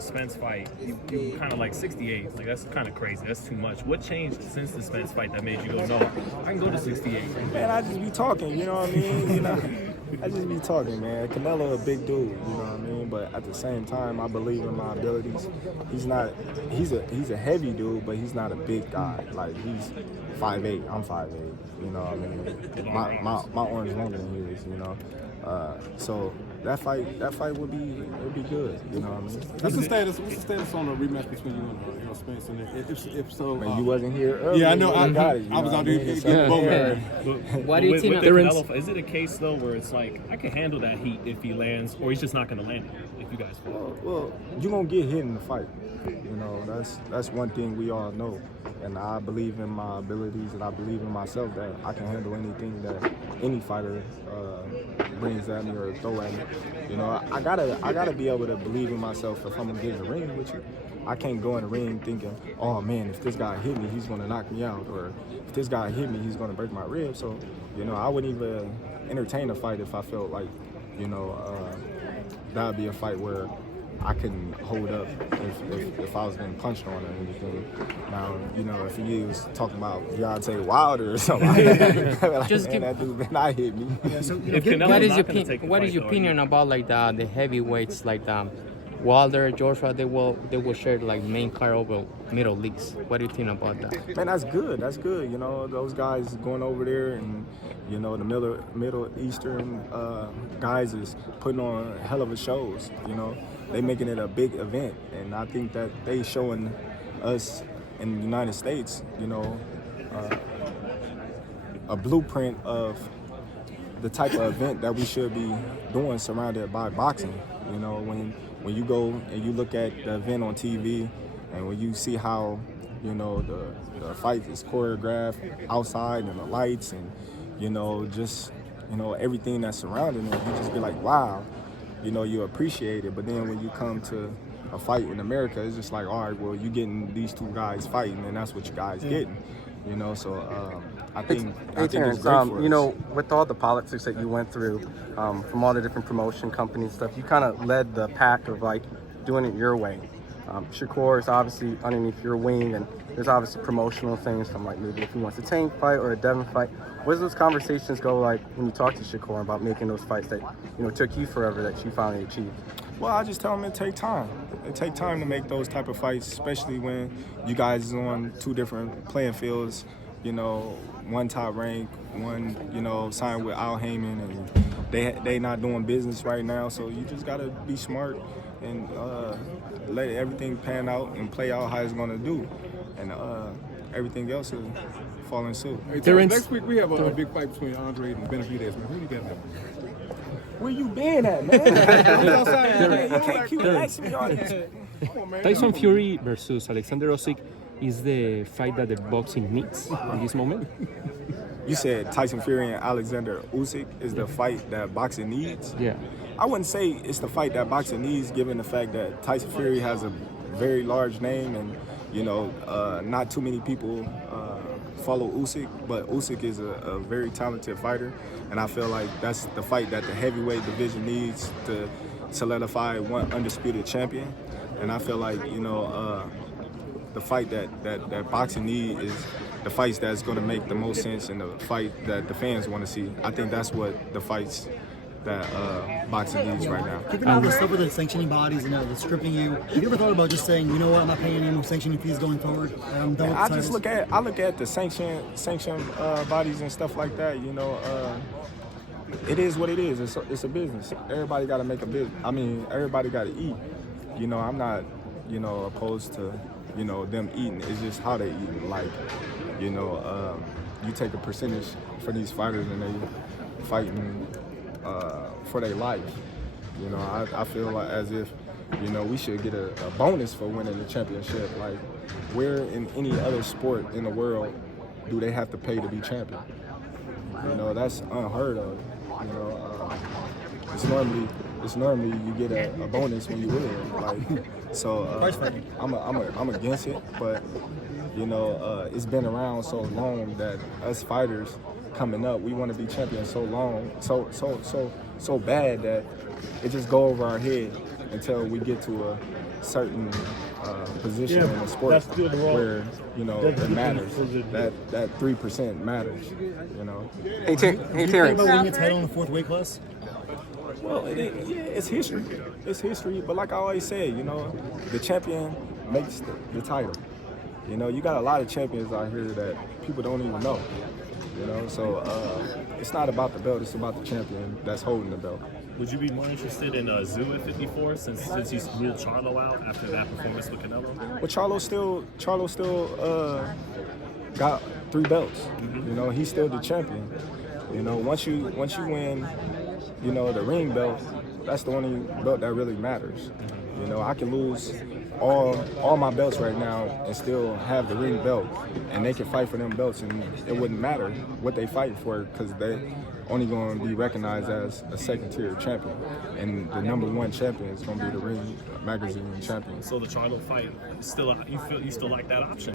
the Spence fight, you kind of like 68. Like, that's kind of crazy. That's too much. What changed since the Spence fight that made you go, no, I can go to 68? Man, I just be talking, you know what I mean? You know, I just be talking, man. Canelo a big dude, you know what I mean? But at the same time, I believe in my abilities. He's a heavy dude, but he's not a big guy. Like, he's 5'8", I'm 5'8", you know what I mean? My arm's longer than his, you know? So that fight would be good, you know what I mean? What's the status on the rematch between you and Spence? And if so, man, you wasn't here earlier. Yeah, I know. I was out there getting the boat. What do you think, Terence? Is it a case though where it's like, I can handle that heat if he lands, or he's just not going to land it if you guys fall? Well, you're gonna get hit in the fight. You know, that's one thing we all know. And I believe in my abilities, and I believe in myself that I can handle anything that any fighter brings at me or throw at me. You know, I gotta be able to believe in myself if I'm gonna get in the ring with you. I can't go in the ring thinking, oh man, if this guy hit me, he's gonna knock me out, or if this guy hit me, he's gonna break my ribs. So, you know, I wouldn't even entertain a fight if I felt like, you know, that would be a fight where I couldn't hold up if I was getting punched on or anything. Now, you know, if he was talking about Deontay Wilder or something, like, just man, that dude been not hit me. Yeah, so, what is your opinion about like the heavyweights like Wilder, Joshua? They will share like main card over Middle East. What do you think about that? Man, that's good. That's good. You know, those guys going over there and, you know, the Middle Eastern guys is putting on hell of a shows. You know, they making it a big event, and I think that they showing us in the United States, you know, a blueprint of the type of event that we should be doing surrounded by boxing. You know, when you go and you look at the event on TV, and when you see how, you know, the fight is choreographed outside and the lights and, you know, just, you know, everything that's surrounding it, you just be like, wow, you know, you appreciate it. But then when you come to a fight in America, it's just like, all right, well, you getting these two guys fighting, and that's what you guys getting, you know. So I think it's great for us. You know, with all the politics that you went through, from all the different promotion companies stuff, you kind of led the pack of like doing it your way. Shakur is obviously underneath your wing, and there's obviously promotional things from like maybe if he wants a Tank fight or a Devin fight. What does those conversations go like when you talk to Shakur about making those fights that, you know, took you forever that you finally achieved? Well, I just tell him it take time. It take time to make those type of fights, especially when you guys is on two different playing fields. You know, one top rank, one, you know, signed with Al Heyman, and they not doing business right now. So you just gotta be smart and let everything pan out and play out how it's gonna do, and everything else will fall in suit. Hey, Terence, next week we have a big fight between Andre and Benavidez. Man, who you got now? Where you been at, man? You can't keep asking me all this. Tyson Fury versus Alexander Usyk is the fight that the boxing needs in this moment. You said Tyson Fury and Alexander Usyk is the fight that boxing needs? Yeah. I wouldn't say it's the fight that boxing needs, given the fact that Tyson Fury has a very large name, and, you know, not too many people follow Usyk, but Usyk is a very talented fighter, and I feel like that's the fight that the heavyweight division needs to solidify one undisputed champion. And I feel like, you know, the fight that boxing needs is the fights that's going to make the most sense and the fight that the fans want to see. I think that's what the fights that boxing needs right now. Given all the stuff with the sanctioning bodies and the scripting you, have you ever thought about just saying, you know what, I'm not paying any more sanctioning fees going forward? I just look at the sanction bodies and stuff like that. You know, it is what it is. It's a business. Everybody got to make a business. I mean, everybody got to eat. You know, I'm not, you know, opposed to, you know, them eating. It's just how they eat. Like, you know, you take a percentage for these fighters and they fighting for their life. You know, I feel like as if, you know, we should get a bonus for winning the championship. Like, where in any other sport in the world do they have to pay to be champion? You know, that's unheard of. You know, it's normally you get a bonus when you win. Like, so I'm against it, but you know, it's been around so long that us fighters coming up, we want to be champions so long, so bad that it just go over our head. until we get to a certain position in the sport where, you know, it matters. That 3% matters, you know. Hey, Do you think Terence. about winning a title in the 4th weight class? Well, it's history. It's history. But like I always say, you know, the champion makes the title. You know, you got a lot of champions out here that people don't even know. You know, so it's not about the belt. It's about the champion that's holding the belt. Would you be more interested in Zoo at 54 since he's ruled Charlo out after that performance with Canelo? Well, Charlo still got 3 belts. You know, he's still the champion. You know, once you win, you know, the ring belt, that's the only belt that really matters. You know, I can lose all my belts right now and still have the ring belt, and they can fight for them belts, and it wouldn't matter what they fight for because they only going to be recognized as a 2nd-tier champion, and the #1 champion is going to be the ring magazine champion. So the Charlo fight, you still like that option?